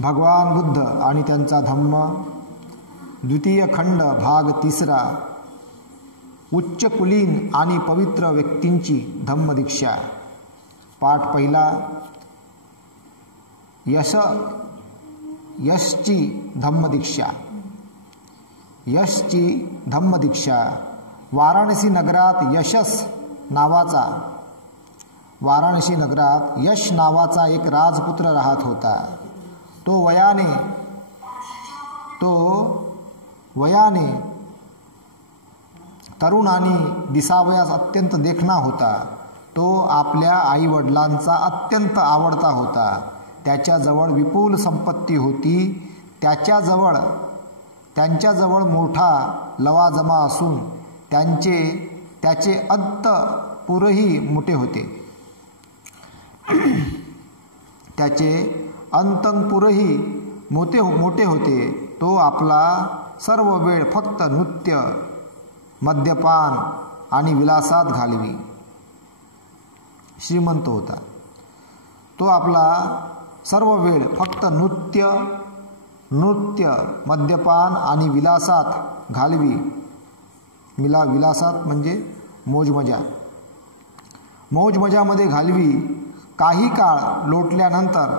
भगवान बुद्ध आणि त्यांचा धम्म, द्वितीय खंड, भाग 3, उच्च कुलीन आणि पवित्र व्यक्तींची धम्मदीक्षा. पाठ पहिला. यशची धम्मदीक्षा. यशची धम्मदीक्षा. वाराणसी नगरात यश नावाचा एक राजपुत्र राहत होता. तो वयाने तरुण आणि दिसावयास अत्यंत देखणा होता. तो आपल्या आईवडिलांचा अत्यंत आवडता होता. त्याच्याजवळ विपुल संपत्ती होती. त्यांच्याजवळ मोठा लवाजमा असून त्याचे अंतपुरही मोठे होते. मोठे होते. तो आपला सर्व वेळ फक्त नृत्य, मद्यपान आणि विलासात घालवी. श्रीमंत होता. तो आपला सर्व वेळ फक्त नृत्य, मद्यपान आणि विलासात घालवी. विलासात म्हणजे मोजमजामध्ये घालवी. काही काळ लोटल्यानंतर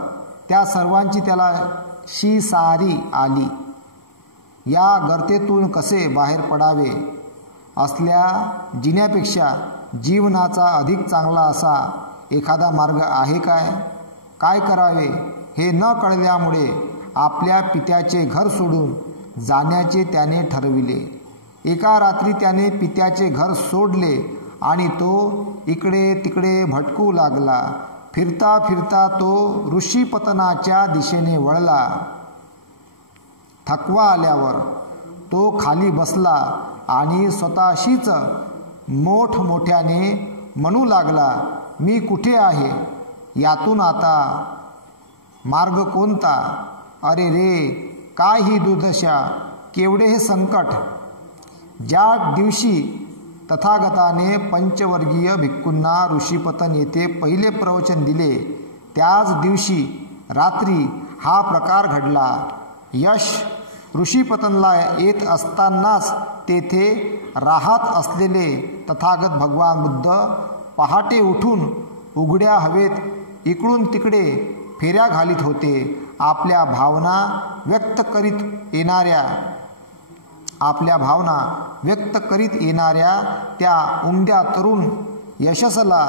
त्या सर्वांची त्याला शिसारी आली. या गर्तेतून कसे बाहेर पडावे, असल्या जिण्यापेक्षा जीवनाचा अधिक चांगला असा एखादा मार्ग आहे काय? काय करावे हे न कळल्यामुळे आपल्या पित्याचे घर सोडून जाण्याचे त्याने ठरविले. एका रात्री त्याने पित्याचे घर सोडले आणि तो इकडे तिकडे भटकू लागला. फिरता फिरता तो ऋषीपतनाच्या दिशेने वळला. थकवा आल्यावर तो खाली बसला आणि स्वतःशीच मोठमोठ्याने म्हणू लागला, मी कुठे आहे? यातून आता मार्ग कोणता? अरे रे, काय ही दुर्दशा, केवढे हे संकट! ज्या दिवशी तथागताने पंचवर्गीय भिक्खूंना ऋषीपतन येथे पहिले प्रवचन दिले, त्याच दिवशी रात्री हा प्रकार घडला. यश ऋषीपतनला येत असतानाच तेथे राहत असलेले तथागत भगवान बुद्ध पहाटे उठून उघड्या हवेत इकडून तिकडे फेऱ्या घालीत होते. आपल्या भावना व्यक्त करीत येणाऱ्या त्या उमद्या तरुण यशसला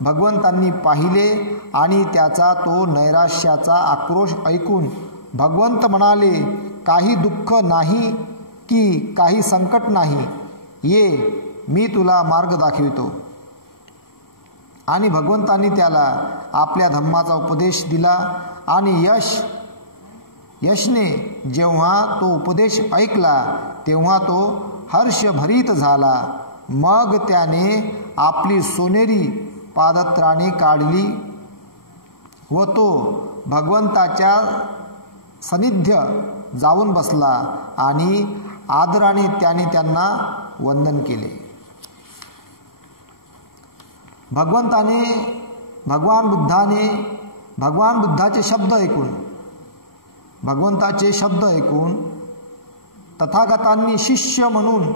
भगवंतांनी पाहिले आणि त्याचा तो नैराश्याचा आक्रोश ऐकून भगवंत म्हणाले, काही दुःख नाही की काही संकट नाही, ये मी तुला मार्ग दाखवितो. आणि भगवंतांनी त्याला आपल्या धम्माचा उपदेश दिला. आणि यशने जेव्हा तो उपदेश ऐकला तेव्हा तो हर्षभरीत झाला. मग त्याने आपली सोनेरी पादत्राणे काढली व तो भगवंताच्या सान्निध्य जाऊन बसला आणि आदराने त्याने त्यांना वंदन केले. भगवानबुद्धाचे शब्द ऐकून तथागतांनी शिष्य म्हणून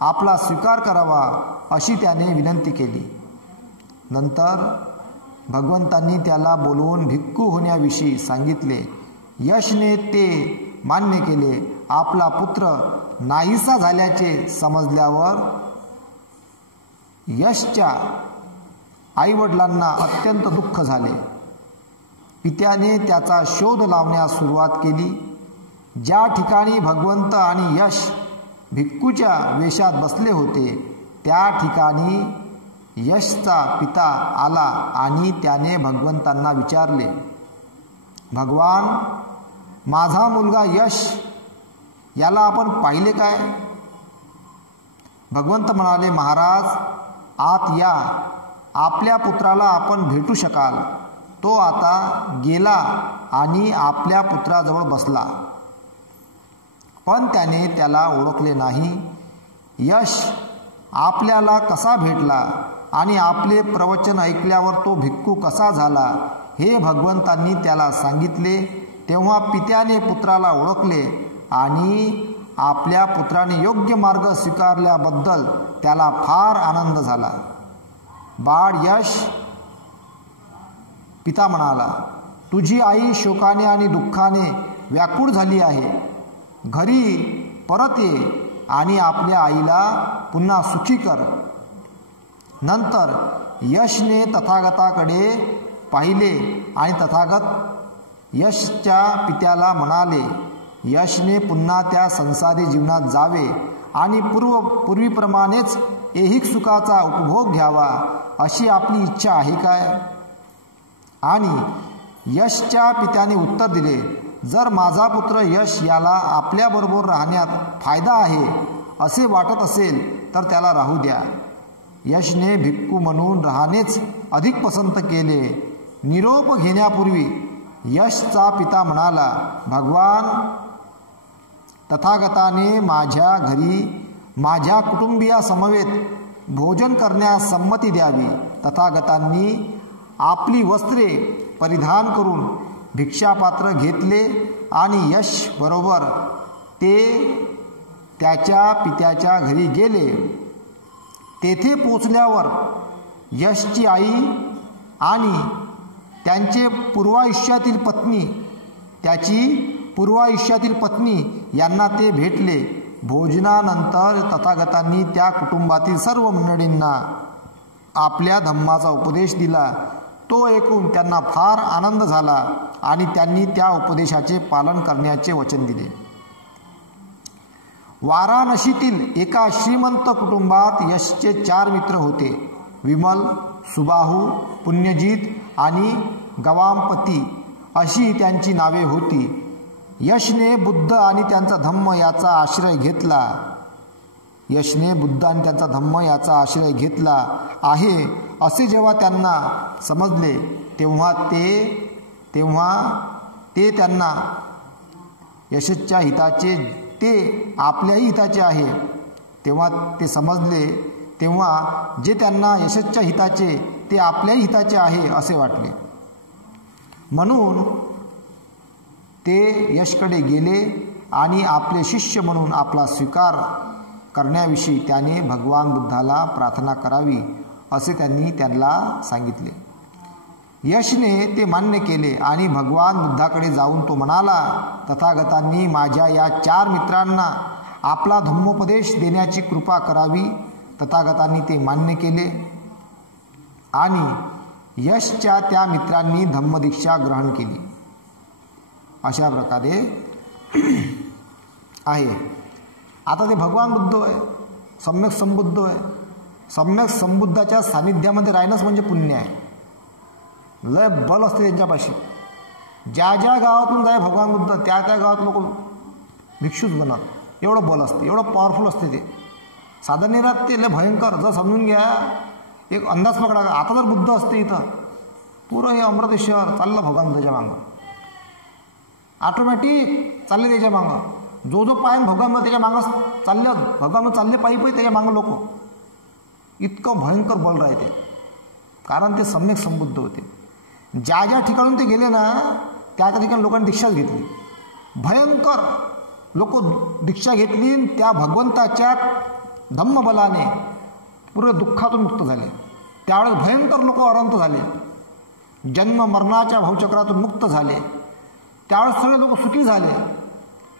आपला स्वीकार करावा अशी त्याने विनंती केली. नंतर भगवंतांनी त्याला बोलवून भिक्खू होण्याविषयी सांगितले. यशने ते मान्य केले. आपला पुत्र नाहीसा झाल्याचे समजल्यावर यशच्या आईवडिलांना अत्यंत दुःख झाले. पित्याने त्याचा शोध लावण्यास सुरुवात केली. ज्या ठिकाणी भगवंत आणि यश भिक्खूच्या वेशात बसले होते त्या ठिकाणी यशचा पिता आला आणि त्याने भगवंतांना विचारले, भगवान, माझा मुलगा यश याला आपण पाहिले काय? भगवंत म्हणाले, महाराज, आत या, आपल्या पुत्राला आपण भेटू शकाल. तो आता गेला आणि आपल्या पुत्राजवळ बसला, पण त्याने त्याला ओळखले नाही. यश आपल्याला कसा भेटला आणि आपले प्रवचन ऐकल्यावर तो भिक्खू कसा झाला हे भगवंतांनी त्याला सांगितले. तेव्हा पित्याने पुत्राला ओळखले आणि आपल्या पुत्राने योग्य मार्ग स्वीकारल्याबद्दल त्याला फार आनंद झाला. बाळ यश पिता म्हणाला, तुझी आई शोकाने आणि दुःखाने व्याकुळ झाली आहे. घरी परत ये आणि आपल्या आईला पुन्हा सुखी कर. नंतर यशने तथागताकडे पाहिले आणि तथागत यशच्या पित्याला म्हणाले, यशने पुन्हा त्या संसारी जीवनात जावे आणि पूर्वीप्रमाणेच ऐहिक सुखाचा उपभोग घ्यावा अशी आपली इच्छा आहे काय? आणि यशच्या पित्याने उत्तर दिले, जर माझा पुत्र यश याला आपल्याबरोबर राहण्यात फायदा आहे असे वाटत असेल तर त्याला राहू द्या. यशने भिक्खू म्हणून राहणेच अधिक पसंत केले. निरोप घेण्यापूर्वी यशचा पिता म्हणाला, भगवान, तथागताने माझ्या घरी माझ्या कुटुंबियासमवेत भोजन करण्यास संमती द्यावी. तथागतांनी आपली वस्त्रे परिधान करून भिक्षापात्र घेतले आणि यश बरोबर ते त्याच्या पित्याच्या घरी गेले. तेथे पोचल्यावर यशची आई आणि त्यांची पूर्वायुष्यातील पत्नी यांना ते भेटले. भोजनानंतर तथागतांनी त्या कुटुंबातील सर्व मंडळींना आपल्या धम्माचा उपदेश दिला. तो ऐकून त्यांना फार आनंद झाला आणि त्यांनी त्या उपदेशाचे पालन करण्याचे वचन दिले. वाराणसीतील एका श्रीमंत कुटुंबात यशचे 4 मित्र होते. विमल, सुबाहू, पुण्यजीत आणि गवामपती अशी त्यांची नावे होती. यशने बुद्ध आणि त्यांचा धम्म याचा आश्रय घेतला आहे असे जेव्हा त्यांना समजले तेव्हा ते त्यांना यशच्या हिताचे ते आपल्याही हिताचे आहे तेव्हा ते समजले. तेव्हा जे त्यांना यशच्या हिताचे ते आपल्याही हिताचे आहे असे वाटले. म्हणून ते यशकडे गेले आणि आपले शिष्य म्हणून आपला स्वीकार करण्याविषयी त्याने भगवान बुद्धाला प्रार्थना करावी असे त्यांनी त्यांना सांगितले. यशने ते मान्य केले आणि भगवान बुद्धाकडे जाऊन तो म्हणाला, तथागतांनी माझ्या या 4 मित्रांना आपला धम्मोपदेश देण्याची कृपा करावी. तथागतांनी ते मान्य केले आणि यशच्या त्या मित्रांनी धम्मदीक्षा ग्रहण केली. अशा प्रकारे आहे. आता ते भगवान बुद्ध आहे, सम्यक संबुद्ध आहे. सम्यक संबुद्धाच्या सानिध्यामध्ये राहणंच म्हणजे पुण्य आहे. लय बल असते त्यांच्यापाशी. ज्या ज्या गावातून जाय भगवान बुद्ध त्या त्या गावात लोक भिक्षूच बनत. एवढं बल असते, एवढं पॉवरफुल असते ते. साधन नाही राहत ते, लय भयंकर. जर समजून घ्या, एक अंदाज पकडा. आता जर बुद्ध असते इथं पुरं हे अमृतेश्वर चाललं भगवान बुद्धाच्या मागं, ऑटोमॅटिक चालले त्याच्या मागं. जो जो पाय भगवान त्याच्या मागं चालले, भगवान चालले पायी त्याच्या मागं लोक. इतकं भयंकर बल राहते, कारण ते सम्यक संबुद्ध होते. ज्या ज्या ठिकाणून ते गेले ना त्या त्या ठिकाणी लोकांनी दीक्षाच घेतली. भयंकर लोक दीक्षा घेतली. त्या भगवंताच्या धम्मबलाने पूर्ण दुःखातून मुक्त झाले. त्यावेळेस भयंकर लोक अनंत झाले, जन्म मरणाच्या भावचक्रातून मुक्त झाले. त्यावेळेस सगळे लोक सुखी झाले.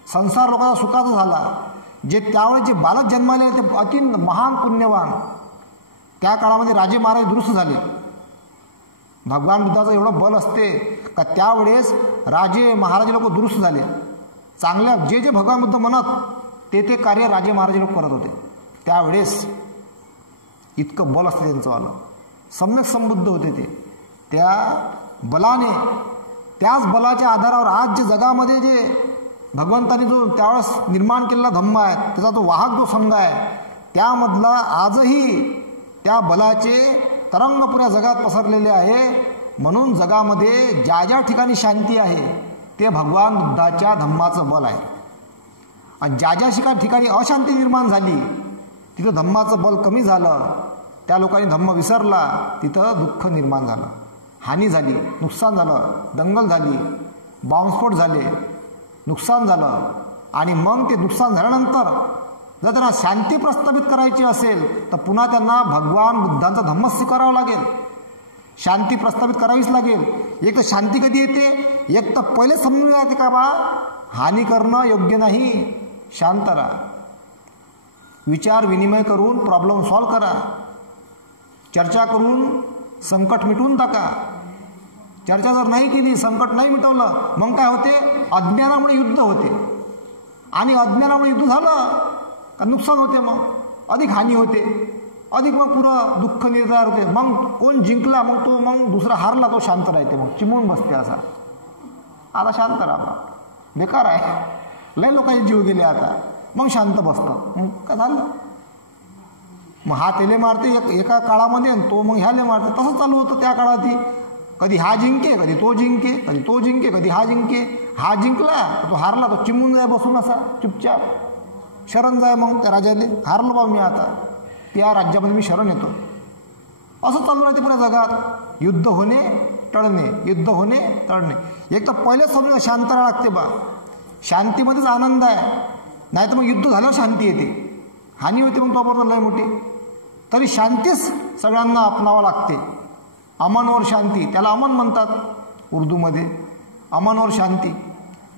संसार लोकांचा सुखाचा झाला. जे त्यावेळेस जे बालक जन्माले ते अति महान पुण्यवान. त्या काळामध्ये राजे महाराज दुरुस्त झाले. भगवान बुद्धाचं एवढं बल असते का त्यावेळेस राजे महाराजे लोक दुरुस्त झाले. चांगल्या जे जे भगवान बुद्ध म्हणत ते कार्य राजे महाराजे लोक करत होते. त्यावेळेस इतकं बल असते त्यांचंवालं. सम्यक संबुद्ध होते ते. त्या बलाने, त्याच बलाच्या आधारावर आज जे जगामध्ये जे भगवंताने जो त्यावेळेस निर्माण केलेला धम्म आहे, त्याचा तो वाहक जो संघ आहे, त्यामधला आजही त्या बलाचे तरंग पुऱ्या जगात पसरलेले आहे. म्हणून जगामध्ये ज्या ज्या ठिकाणी शांती आहे ते भगवान बुद्धाच्या धम्माचं बल आहे. आणि ज्या ज्या ठिकाणी अशांती निर्माण झाली तिथं धम्माचं बल कमी झालं, त्या लोकांनी धम्म विसरला, तिथं दुःख निर्माण झालं, हानी झाली, नुकसान झालं, दंगल झाली. बॉम्बस्फोट झाले, नुकसान झालं, आणि मग ते नुकसान झाल्यानंतर जर त्यांना शांती प्रस्थापित करायची असेल तर पुन्हा त्यांना भगवान बुद्धांचा धम्म स्वीकारावा लागेल, शांती प्रस्थापित करावीच लागेल. एक तर शांती कधी येते, एक तर पहिले समजून जाते का बा हानी करणं योग्य नाही, शांत राहा, विचार विनिमय करून प्रॉब्लेम सॉल्व्ह करा, चर्चा करून संकट मिटवून टाका. चर्चा जर नाही केली, संकट नाही मिटवलं, मग काय होते, अज्ञानामुळे युद्ध होते, आणि अज्ञानामुळे युद्ध झालं का नुकसान होते, मग अधिक हानी होते, अधिक मग पुरं दुःख निर्धार होते. मग कोण जिंकला, मग दुसरा हारला तो शांत राहते, मग चिमून बसते असा. आता शांत राहा, बेकार आहे, लय लोकांचे जीव गेले आता, मग शांत बसतात, मग का झालं. मग हा त्याले मारते एका काळामध्ये, तो मग ह्याले मारते, तसं चालू होतं त्या काळातही. कधी हा जिंके, कधी तो जिंके, कधी तो जिंके, कधी हा जिंके. हा जिंकला तो हारला, तो चिमून जाय बसून असा चुपचाप, शरण जाय मग त्या राजाले, हारलो बा मी आता, त्या राज्यामध्ये मी शरण येतो. असं चालू राहते पुऱ्या जगात, युद्ध होणे टळणे, युद्ध होणे टळणे. एक तर पहिले समजा शांत राहावं लागते बा, शांतीमध्येच आनंद आहे, नाही तर मग युद्ध झाल्यावर शांती येते, हानी होते मग तोपर्यंत लय मोठी. तरी शांतीच सगळ्यांना अपनावं लागते. अमनवर शांती, त्याला अमन म्हणतात उर्दूमध्ये, अमनवर शांती.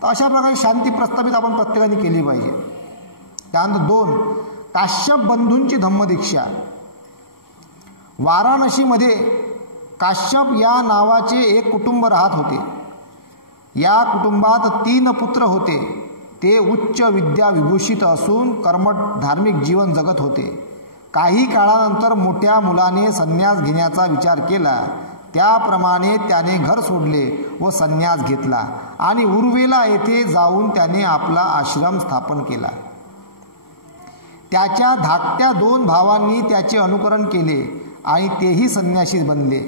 तर अशा प्रकारे शांती प्रस्थापित आपण प्रत्येकाने केली पाहिजे. त्यानंतर 2, काश्यप बंधूंची धम्मदीक्षा. वाराणसीमध्ये काश्यप या नावाचे एक कुटुंब राहत होते. या कुटुंबात 3 पुत्र होते. ते उच्च विद्या विभूषित असून कर्मठ धार्मिक जीवन जगत होते. काही काळानंतर मोठ्या मुलाने संन्यास घेण्याचा विचार केला. त्याप्रमाणे त्याने घर सोडले व संन्यास घेतला आणि उर्वेला येथे जाऊन त्याने आपला आश्रम स्थापन केला. त्याच्या धाकट्या 2 भावांनी त्याचे अनुकरण केले आणि तेही संन्यासी बनले.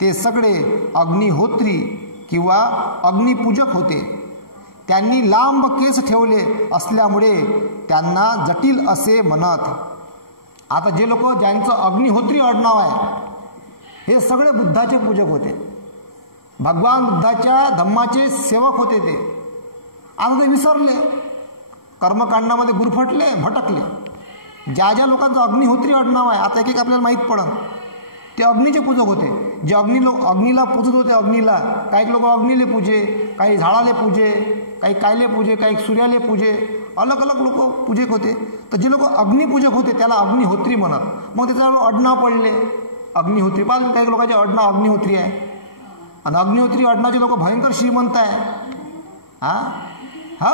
ते सगळे अग्निहोत्री किंवा अग्निपूजक होते. त्यांनी लांब केस ठेवले असल्यामुळे त्यांना जटिल असे म्हणत. आता जे लोक ज्यांचं अग्निहोत्री आडनाव आहे हे सगळे बुद्धाचे पूजक होते, भगवान बुद्धाच्या धम्माचे सेवक होते. ते आता ते विसरले, कर्मकांडामध्ये गुरफटले, भटकले. ज्या ज्या लोकांचं अग्निहोत्री आडनाव आहे, आता एक एक आपल्याला माहीत पडत, ते अग्नीचे पूजक होते. जे अग्नीला पूजत होते, अग्नीला, काही लोक अग्नीले पूजे, काही झाडाले पूजे, काही कायले पूजे, काही सूर्याले पूजे, अलग अलग लोक पूजक होते. तर जे लोक अग्निपूजक होते त्याला अग्निहोत्री म्हणत. मग त्याच्यावर आडनाव पडले अग्निहोत्री. पण काही लोकांचे आडनाव अग्निहोत्री आहे, आणि अग्निहोत्री आडनाचे लोक भयंकर श्रीमंत आहे. हा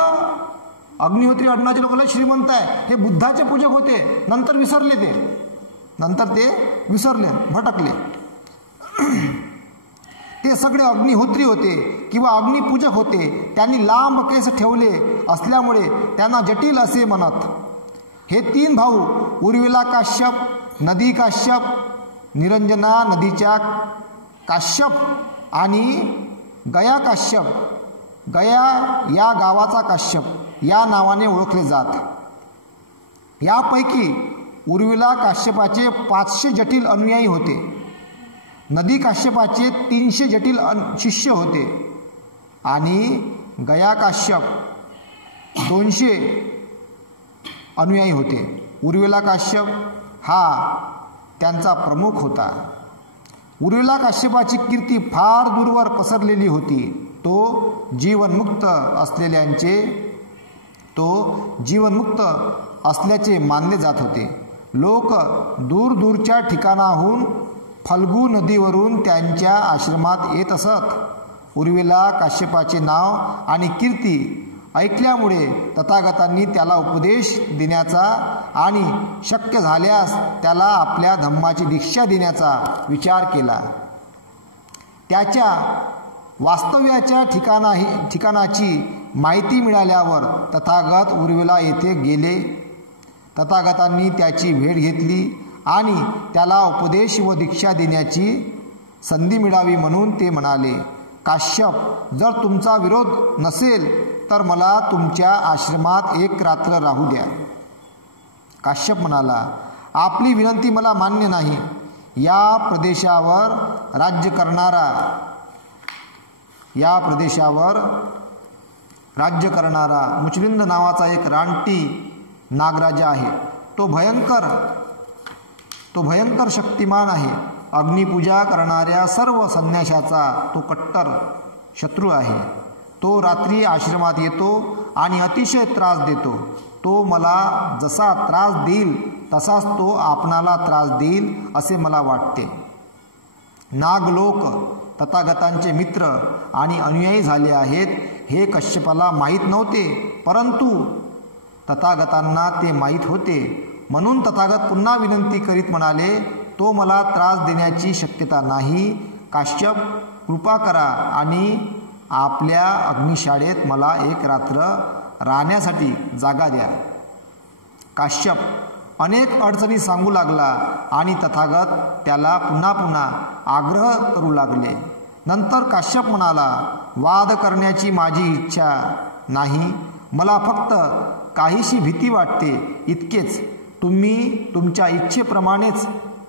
अग्निहोत्री आडनाचे लोक लय श्रीमंत आहे. हे बुद्धाचे पूजक होते, नंतर विसरले, ते विसरले, भटकले. ते सगळे अग्निहोत्री होते किंवा अग्निपूजक होते. त्यांनी लांब केस ठेवले असल्यामुळे त्यांना जटिल असे म्हणत. हे 3 भाऊ उर्विला काश्यप, नदी काश्यप, निरंजना नदीच्या काश्यप आणि गया काश्यप, गया या गावाचा काश्यप या नावाने ओळखले जात. यापैकी उर्विला काश्यपाचे 500 जटिल अनुयायी होते. नदी काश्यपाचे 300 जटिल शिष्य होते आणि गया काश्यप 200 अनुयायी होते. उर्विला काश्यप हा त्यांचा प्रमुख होता. उर्विला काश्यपाची कीर्ती फार दूरवर पसरलेली होती. तो जीवनमुक्त असल्याचे मानले जात होते. लोक दूरदूरच्या ठिकाणाहून फल्गू नदीवरून त्यांच्या आश्रमात येत असत. उर्विला काश्यपाचे नाव आणि कीर्ती ऐकल्यामुळे तथागतांनी त्याला उपदेश देण्याचा आणि शक्य झाल्यास त्याला आपल्या धम्माची दीक्षा देण्याचा विचार केला. त्याच्या वास्तव्याच्या ठिकाणाची माहिती मिळाल्यावर तथागत उर्विला येथे गेले. तथागतांनी त्याची भेट घेतली आणि त्याला उपदेश व दीक्षा देण्याची संधी मिळावी म्हणून ते म्हणाले, काश्यप, जर तुमचा विरोध नसेल तर मला तुमच्या आश्रमात 1 रात्र राहू द्या. काश्यप म्हणाला, आपली विनंती मला मान्य नाही. या प्रदेशावर राज्य करणारा मुचलिंद नावाचा एक रानटी नागराजा आहे. तो भयंकर शक्तिमान आहे. अग्निपूजा करणाऱ्या सर्व संन्याशाचा तो कट्टर शत्रू आहे. तो रात्री आश्रमात येतो आणि अतिशय त्रास देतो. तो मला जसा त्रास देईल तसाच तो आपणाला त्रास देईल असे मला वाटते. नागलोक तथागतांचे मित्र आणि अनुयायी झाले आहेत हे कश्यपाला माहीत नव्हते, परंतु तथागतांना ते माहीत होते. म्हणून तथागत पुन्हा विनंती करीत म्हणाले, तो मला त्रास देण्याची शक्यता नाही. काश्यप कृपा करा आणि आपल्या अग्निशाळेत मला एक रात्र राहण्यासाठी जागा द्या. काश्यप अनेक अडचणी सांगू लागला आणि तथागत त्याला पुन्हा पुन्हा आग्रह करू लागले. नंतर काश्यप म्हणाला, वाद करण्याची माझी इच्छा नाही. मला फक्त काहीशी भीती वाटते, इतकेच. तुम्ही तुमच्या इच्छेप्रमाणेच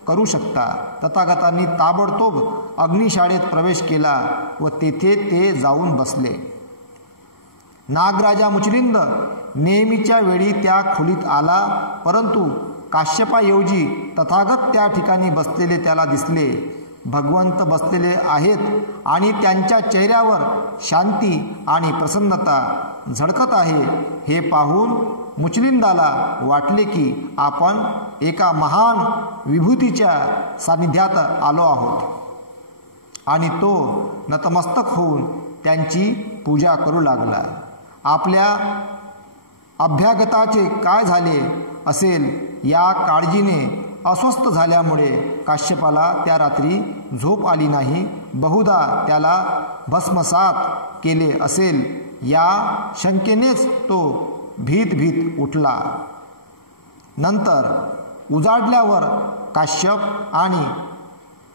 करू शकता. तथागतांनी ताबडतोब अग्निशाळेत प्रवेश केला व तेथे ते जाऊन बसले. नागराजा मुचलिंद नेहमीच्या वेळी त्या खोलीत आला, परंतु काश्यपाऐवजी तथागत त्या ठिकाणी बसलेले त्याला दिसले. भगवंत बसलेले आहेत आणि त्यांच्या चेहऱ्यावर शांती आणि प्रसन्नता झळकत आहे. हे पाहून मुचलिंदाला वाटले की आपण एका महान विभूतीच्या सान्निध्यात आलो आहोत आणि तो नतमस्तक होऊन त्यांची पूजा करू लागला. आपल्या अभ्यागताचे काय झाले असेल या काळजीने अस्वस्थ झाल्यामुळे काश्यपाला त्या रात्री झोप आली नाही. बहुधा त्याला भस्मसात केले असेल या शंकेनेच तो भीत उठला. नंतर उजाडल्यावर काश्यप आणि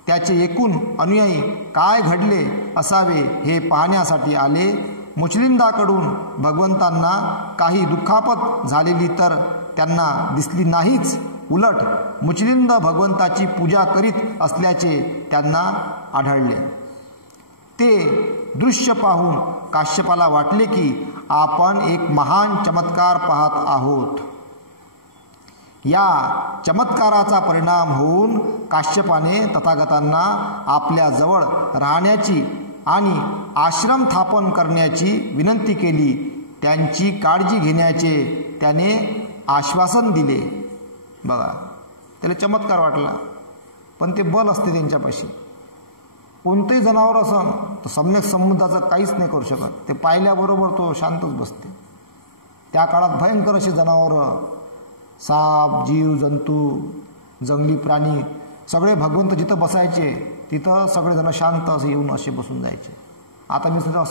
त्याचे एकूण अनुयायी काय घडले असावे हे पाहण्यासाठी आले. मुचलिंदाकडून भगवंतांना काही दुखापत झालेली तर त्यांना दिसली नाहीच. उलट मुचलिंद भगवंताची पूजा करीत असल्याचे त्यांना आढळले. ते दृश्य पाहून काश्यपाला वाटले की आपण एक महान चमत्कार पाहत आहोत. या चमत्काराचा परिणाम होऊन काश्यपाने तथागतांना आपल्या जवळ राहण्याची आणि आश्रम स्थापन करण्याची विनंती केली. त्यांची काळजी घेण्याचे त्याने आश्वासन दिले. बघा, त्याला चमत्कार वाटला, पण ते बल असते त्यांच्यापाशी. कोणतंही जनावर असं तर सम्यक संबंधाचं काहीच नाही करू शकत. ते पाहिल्याबरोबर तो शांतच बसते. त्या काळात भयंकर असे जनावरं, साप, जीव जंतू, जंगली प्राणी सगळे भगवंत जिथं बसायचे तिथं सगळेजण शांत असे येऊन असे बसून जायचे. आता मी सुद्धा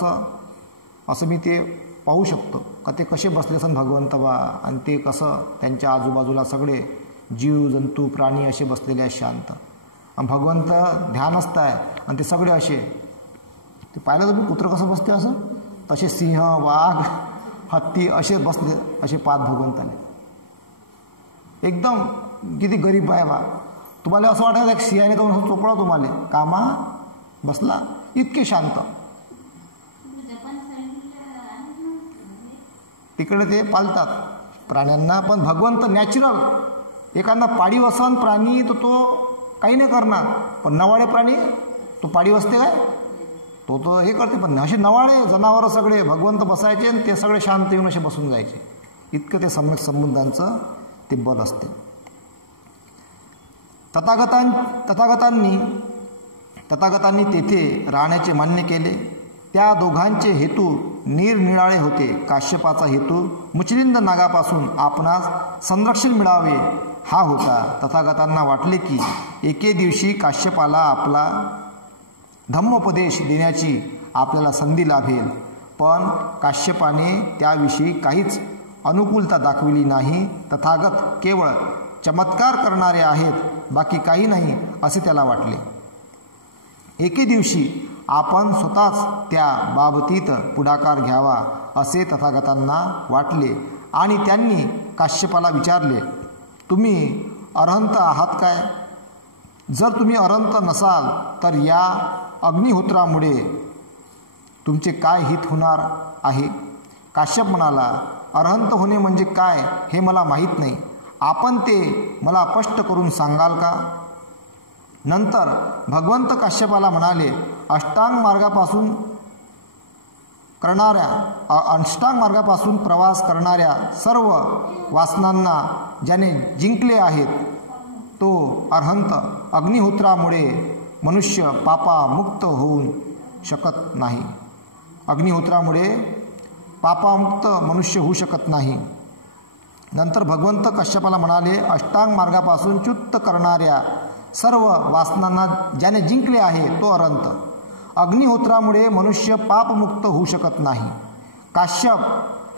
असं मी ते पाहू शकतो का ते कसे बसले असन भगवंत बा, आणि ते कसं त्यांच्या आजूबाजूला सगळे जीव जंतू प्राणी असे बसलेले आहेत शांत. आणि भगवंत ध्यानस्थ आहे आणि ते सगळे असे, ते पाहिलं तुम्ही कुत्रं कसं बसते असं, तसे सिंह, वाघ, हत्ती असे बसले, असे पाच भगवंताने. एकदम किती गरीब आहे बा. तुम्हाला असं वाटायला एक सिंहाने तो असं चोपळा तुम्हाला कामा बसला, इतके शांत. तिकडे ते पालतात प्राण्यांना, पण भगवंत नॅचरल. एखादा पाळीव असन प्राणी तर तो काही नाही करणार, पण नवाळे प्राणी तो पाळीव असते काय, तो हे करते. पण असे नवाळे जनावरं सगळे भगवंत बसायचे आणि ते सगळे शांत येऊन असे बसून जायचे. इतकं ते सम्यक संबंधांचं ते बल असते. तथागतांनी तेथे राहण्याचे मान्य केले. त्या दोघांचे हेतू निरनिराळे होते. काश्यपाचा हेतू मुचलिंद नागापासून आपणास संरक्षण मिळावे हा होता. तथागतांना वाटले की एके दिवशी काश्यपाला आपला धम्मोपदेश देण्याची आपल्याला संधी लाभेल. पण काश्यपाने त्याविषयी काहीच अनुकूलता दाखविली नाही. तथागत केवळ चमत्कार करणारे आहेत, बाकी काही नाही असे त्याला वाटले. एके दिवशी आपण स्वतःच त्या बाबतीत पुढाकार घ्यावा असे तथागतांना वाटले आणि त्यांनी काश्यपाला विचारले, तुम्ही अरहंत आहात काय? जर तुम्ही अरहंत नसाल तर या अग्निहोत्रामुळे तुमचे काय हित होणार आहे? काश्यप म्हणाला, अरहंत होणे म्हणजे काय हे मला माहीत नाही. आपण ते मला स्पष्ट करून सांगाल का? नंतर भगवंत काश्यपाला म्हणाले, अष्टांग मार्गापासून प्रवास करणाऱ्या सर्व वासनांना ज्याने जिंकले आहेत तो अरहंत अग्निहोत्रामुळे मनुष्य पापामुक्त होऊ शकत नाही. अग्निहोत्रामुळे पापामुक्त मनुष्य होऊ शकत नाही. नंतर भगवंत काश्यपाला म्हणाले, अष्टांग मार्गापासून च्युत करणाऱ्या सर्व वासनांना ज्याने जिंकले आहे तो अरहंत. अग्निहोत्रामुळे मनुष्य पापमुक्त होऊ शकत नाही. काश्यप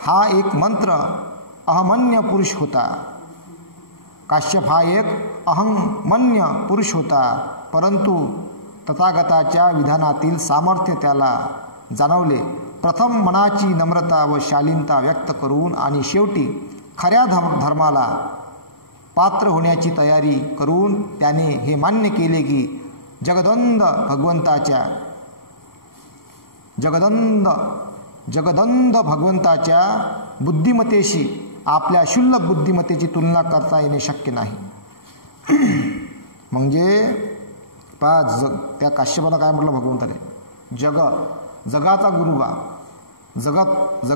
हा एक मंत्र अहमन्य पुरुष होता. काश्यप हा एक अहंमन्य पुरुष होता, परंतु तथागताच्या विधानातील सामर्थ्य त्याला जाणवले. प्रथम मनाची नम्रता व शालीनता व्यक्त करून आणि शेवटी खऱ्या धर्माला पात्र होण्याची तयारी करून त्याने हे मान्य केले की जगदंद भगवंताच्या बुद्धिमत्तेशी आपल्या क्षुल्लक बुद्धिमत्तेची तुलना करता येणे शक्य नाही. म्हणजे त्या काश्यपाला काय म्हटलं भगवंताने, जगाचा गुरु बा,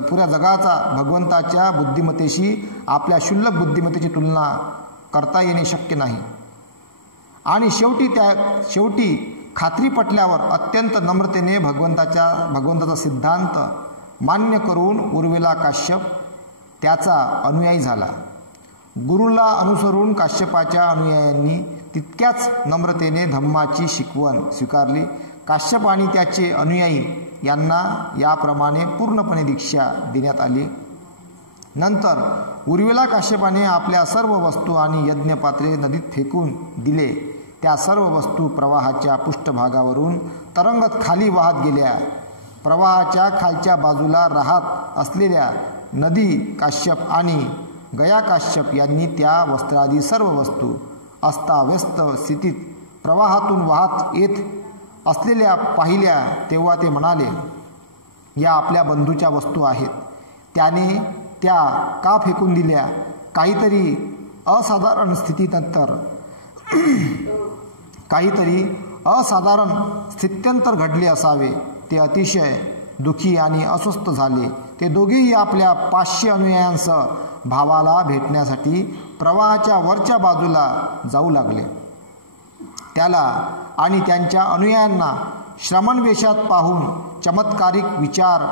पुऱ्या जगाचा भगवंताच्या बुद्धिमत्तेशी आपल्या क्षुल्लक बुद्धिमत्तेची तुलना करता येणे शक्य नाही. आणि शेवटी खात्री पटल्यावर अत्यंत नम्रतेने भगवंताचा सिद्धांत मान्य करून उर्वरिला काश्यप त्याचा अनुयायी झाला. गुरुला अनुसरून काश्यपाच्या अनुयायांनी तितक्याच नम्रतेने धम्माची शिकवण स्वीकारली. काश्यप आणि त्याचे अनुयायी यांना याप्रमाणे पूर्णपणे दीक्षा देण्यात आली. नंतर उर्वरिला काश्यपाने आपल्या सर्व वस्तू आणि यज्ञपात्रे नदीत फेकून दिले. त्या सर्व वस्तू प्रवाहाच्या पृष्ठभागावरून तरंगत खाली वाहत गेल्या. प्रवाहाच्या खालच्या बाजूला राहत असलेल्या नदी काश्यप आणि गया काश्यप यांनी त्या वस्त्रादी सर्व वस्तू अस्ताव्यस्त स्थितीत प्रवाहातून वाहत येत असलेल्या पाहिल्या. तेव्हा ते म्हणाले, या आपल्या बंधूच्या वस्तू आहेत, त्याने त्या का फेकून दिल्या? काहीतरी असाधारण स्थित्यंतर घडले असावे. ते अतिशय दुःखी आणि अस्वस्थ झाले. ते दोघेही आपल्या 500 अनुयायांसह भावाला भेटण्यासाठी प्रवाहाच्या वरच्या बाजूला जाऊ लागले. त्याला आणि त्यांच्या अनुयायांना श्रमणवेशात पाहून चमत्कारिक विचार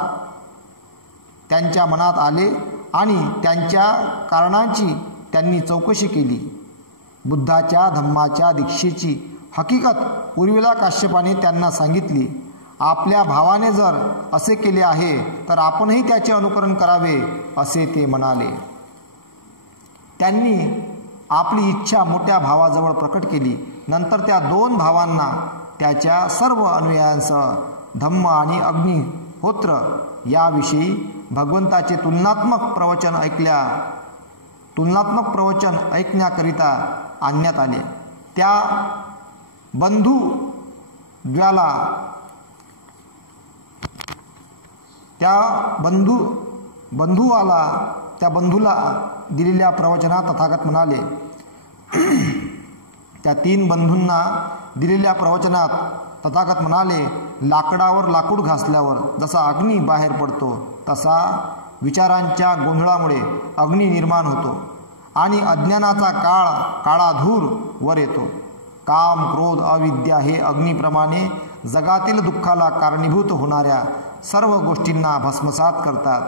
त्यांच्या मनात आले आणि त्यांच्या कारणांची त्यांनी चौकशी केली. बुद्धाच्या धम्माच्या दीक्षेची हकीकत उर्वरिला काश्यपाने त्यांना सांगितली. आपल्या भावाने जर असे केले आहे तर आपणही त्याचे अनुकरण करावे असे ते म्हणाले. त्यांनी आपली इच्छा मोठ्या भावाजवळ प्रकट केली. नंतर त्या 2 भावांना त्याच्या सर्व अनुयायांसह धम्म आणि अग्निहोत्र याविषयी भगवंताचे तुलनात्मक प्रवचन ऐकण्याकरिता आणण्यात आले. त्या बंधूला दिलेल्या प्रवचनात तथागत म्हणाले, त्या 3 बंधूंना दिलेल्या प्रवचनात तथागत म्हणाले, लाकडावर लाकूड घासल्यावर जसा अग्नी बाहेर पडतो तसा विचारांच्या गोंधळामुळे अग्नी निर्माण होतो आणि अज्ञानाचा काळा धूर वर येतो. काम, क्रोध, अविद्या हे अग्नीप्रमाणे जगातील दुःखाला कारणीभूत होणाऱ्या सर्व गोष्टींना भस्मसात करतात.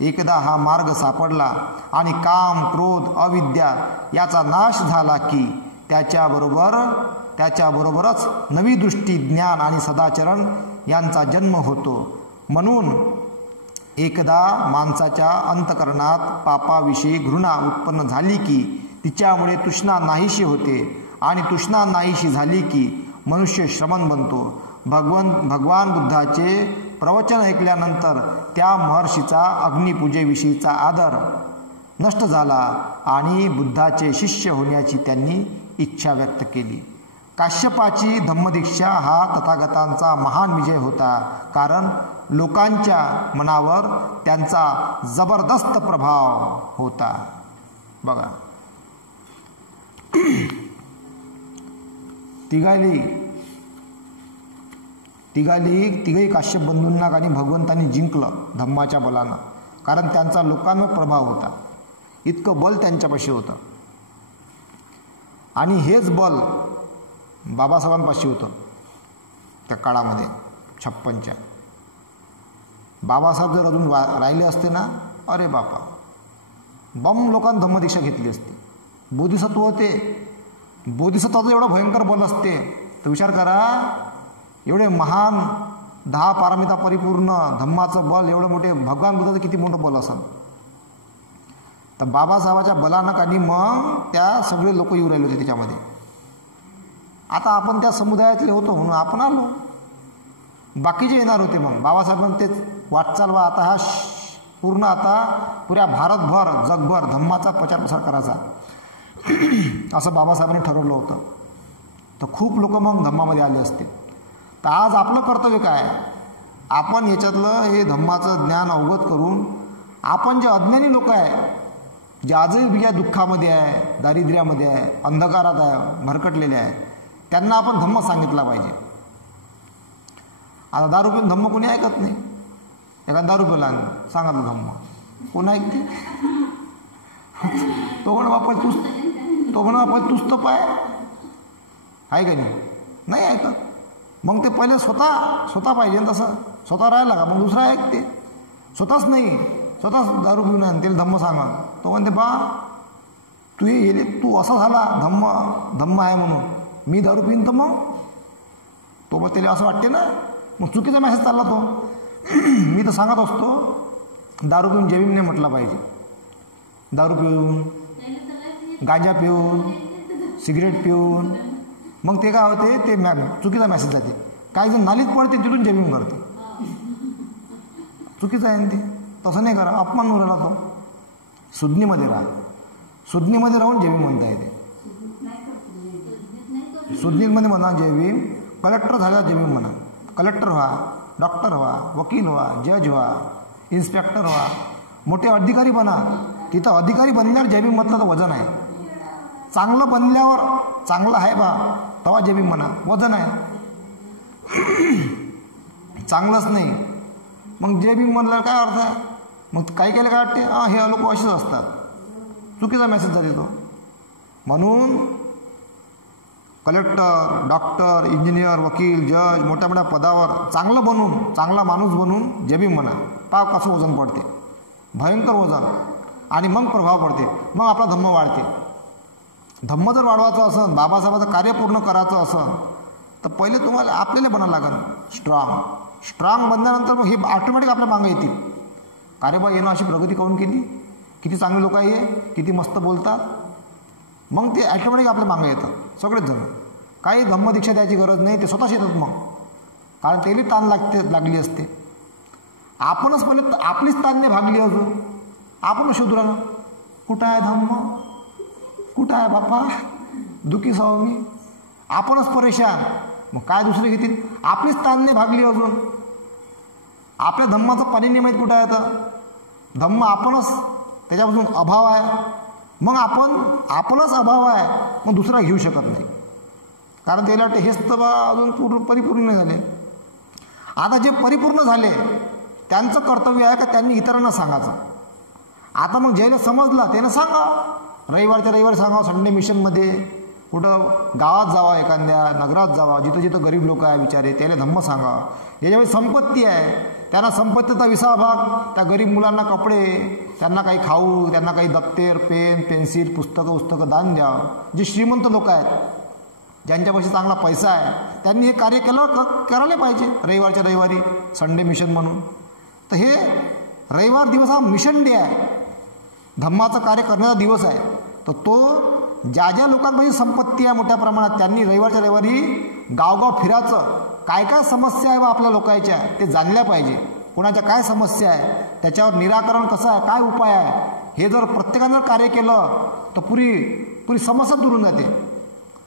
एकदा हा मार्ग सापडला आणि काम, क्रोध, अविद्या याचा नाश झाला की त्याच्याबरोबरच नवी दृष्टी, ज्ञान आणि सदाचरण यांचा जन्म होतो. म्हणून एकदा माणसाच्या अंतकरणात पापाविषयी घृणा उत्पन्न झाली की तिच्यामुळे तृष्णा नाहीशी होते आणि तृष्णा नाहीशी झाली की मनुष्य श्रमण बनतो. भगवान बुद्धाचे प्रवचन ऐकल्यानंतर त्या महर्षीचा अग्निपूजेविषयीचा आदर नष्ट झाला आणि बुद्धाचे शिष्य होण्याची त्यांनी इच्छा व्यक्त केली. काश्यपाची धम्मदीक्षा हा तथागतांचा महान विजय होता, कारण लोकांच्या मनावर त्यांचा जबरदस्त प्रभाव होता. बघा, तिघही काश्यप बंधूंना आणि भगवंतांनी जिंकलं धम्माच्या बलानं, कारण त्यांचा लोकांवर प्रभाव होता. इतकं बल त्यांच्यापाशी होतं. आणि हेच बल बाबासाहेबांपाशी होतं त्या काळामध्ये 56च्या. बाबासाहेब जर अजून राहिले असते ना, अरे बापा, बम लोकांनी धम्मदीक्षा घेतली असती. बोधिसत्व होते. बोधिसत्वाचं एवढं भयंकर बल असते तर विचार करा, एवढे महान 10 पारमिता परिपूर्ण धम्माचं बल, एवढं मोठे भगवान बुद्धाचं किती मोठं बल असेल. तर बाबासाहेबाच्या बलानं आणि मग त्या सगळे लोक येऊ राहिले होते त्याच्यामध्ये. आता आपण त्या समुदायातले होतो म्हणून आपण आलो, बाकीचे येणार होते. मग बाबासाहेबांनी तेच वाटचाल वा आता हा पूर्ण आता पुऱ्या भारतभर जगभर धम्माचा प्रचार प्रसार करायचा असं बाबासाहेबांनी ठरवलं होतं. तर खूप लोक मग धम्मामध्ये आले असते. तर आज आपलं कर्तव्य काय, आपण याच्यातलं हे धम्माचं ज्ञान अवगत करून आपण जे अज्ञानी लोक आहे, जे आजही बिया दुःखामध्ये आहे, दारिद्र्यामध्ये आहे, अंधकारात आहे, भरकटलेले आहे, त्यांना आपण धम्म सांगितला पाहिजे. आता दारू पिऊन धम्म कोणी ऐकत नाही. एखादा दारू पिला सांगितलं धम्म, कोण ऐकते? तो म्हणा बापा तूच तर पाय आहे का नाही ऐकत. मग ते पहिले स्वतः पाहिजे तसं स्वतः राहिला का मग दुसरा ऐकते. स्वतःच नाही, स्वतःच दारू पिऊन आणि त्याला धम्म सांगा. तो म्हणते बा तू असा झाला धम्म आहे म्हणून मी दारू पिईन. तर मग तो मग त्याला असं वाटते ना, मग चुकीचा मेसेज चालला तो. मी तर सांगत असतो दारू पिऊन जेवीन नाही म्हटलं पाहिजे. दारू पिऊन, गांजा पिऊन, सिगरेट पिऊन मग ते काय होते, ते चुकीचा मेसेज जाते. काही जण नालीत पडते तिथून जेविंग करते. चुकीचं आहे ते, तसं नाही करा. अपमान उराला तो. सुज्ञीमध्ये राहून जेविंग म्हणता येते. सुज्ञीमध्ये म्हणा जेविंग. कलेक्टर झाला जेविंग म्हणा. कलेक्टर व्हा, डॉक्टर व्हा, वकील व्हा, जज व्हा, इन्स्पेक्टर व्हा, मोठे अधिकारी बना. तिथं अधिकारी बनल्यावर जेविंग म्हटलं तर वजन आहे. चांगलं बनल्यावर चांगलं आहे बा तेव्हा जेबिंग म्हणा, वजन आहे. चांगलंच नाही मग जेबिंग म्हणलं काय अर्थ आहे. मग काही केलं काय वाटते, हे लोक असेच असतात. चुकीचा मेसेज जाते तो. म्हणून कलेक्टर, डॉक्टर, इंजिनियर, वकील, जज मोठ्या मोठ्या पदावर चांगलं बनून, चांगला माणूस बनून जेबिंग म्हणा. पाव कसं वजन पडते, भयंकर वजन. आणि मग प्रभाव पडते, मग आपला धम्म वाढते. धम्म जर वाढवायचं असेल, बाबासाहेबाचं कार्य पूर्ण करायचं असेल तर पहिले तुम्हाला आपल्याला बनावं लागेल स्ट्रॉंग बनल्यानंतर मग हे ऑटोमॅटिक आपल्या मागं येतील. अरे बा येणं अशी प्रगती काऊन केली, किती चांगले लोक आहे, किती मस्त बोलतात. मग ते ऑटोमॅटिक आपल्या मागं येतं सगळेच जण. काही धम्मदीक्षा द्यायची गरज नाही, ते स्वतःच येतात मग. कारण त्याला ताण लागली असते. आपणच पहिले आपलीच ताण नाही भागली अजून. आपणच शोधू राहिलो कुठं आहे धम्म, कुठं आहे बाप्पा, दुखी स्वामी. आपणच परेशान, मग काय दुसरे घेतील. आपलीच ताण नाही भागली अजून. आपल्या धम्माचं पाणी नाही माहीत कुठं आहे. तर धम्म आपणच त्याच्यापासून अभाव आहे. मग आपणच अभाव आहे, मग दुसरा घेऊ शकत नाही. कारण त्याला वाटते हेच तर बा अजून परिपूर्ण नाही झाले. आता जे परिपूर्ण झाले त्यांचं कर्तव्य आहे का त्यांनी इतरांना सांगायचं. आता मग ज्याला समजला त्यानं सांगा, रविवारच्या रविवारी सांगा. संडे मिशनमध्ये कुठं गावात जावा, एखाद्या नगरात जावा, जिथं जिथं गरीब लोक आहे बिचारे त्याला धम्म सांगा. याच्यावेळी संपत्ती आहे, त्यांना संपत्तीचा 20 भाग त्या गरीब मुलांना कपडे, त्यांना काही खाऊ, त्यांना काही दप्तर, पेन, पेन्सिल, पुस्तकं दान द्या. जे श्रीमंत लोक आहेत, ज्यांच्यापाशी चांगला पैसा आहे, त्यांनी हे कार्य करायला पाहिजे रविवारच्या रविवारी संडे मिशन म्हणून. तर हे रविवार दिवस हा मिशन डे आहे, धम्माचं कार्य करण्याचा दिवस आहे. तर तो ज्या लोकांपाशी संपत्ती आहे मोठ्या प्रमाणात त्यांनी रविवारच्या रविवारी गावगाव फिरायचं. काय काय समस्या आहे बा आपल्या लोकांच्या ते जाणल्या पाहिजे. कोणाच्या काय समस्या आहे, त्याच्यावर निराकरण कसं आहे, काय उपाय आहे, हे जर प्रत्येकानं कार्य केलं तर पुरी समस्या दूर होऊन जाते.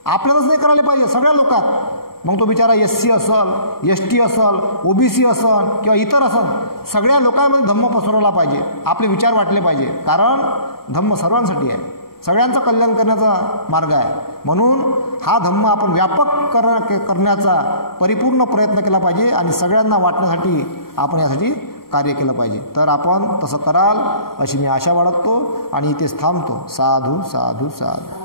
आपल्यालाच नाही करायला पाहिजे, सगळ्या लोकात मग तो बिचारा SC असल, ST असल, OBC असल किंवा इतर असल, सगळ्या लोकांमध्ये धम्म पसरवला पाहिजे, आपले विचार वाटले पाहिजे. कारण धम्म सर्वांसाठी आहे, सगळ्यांचं कल्याण करण्याचा मार्ग आहे. म्हणून हा धम्म आपण व्यापक करण्याचा परिपूर्ण प्रयत्न केला पाहिजे आणि सगळ्यांना वाटण्यासाठी आपण यासाठी कार्य केलं पाहिजे. तर आपण तसं कराल अशी मी आशा बाळगतो आणि इथेच थांबतो. साधू साधू साधू.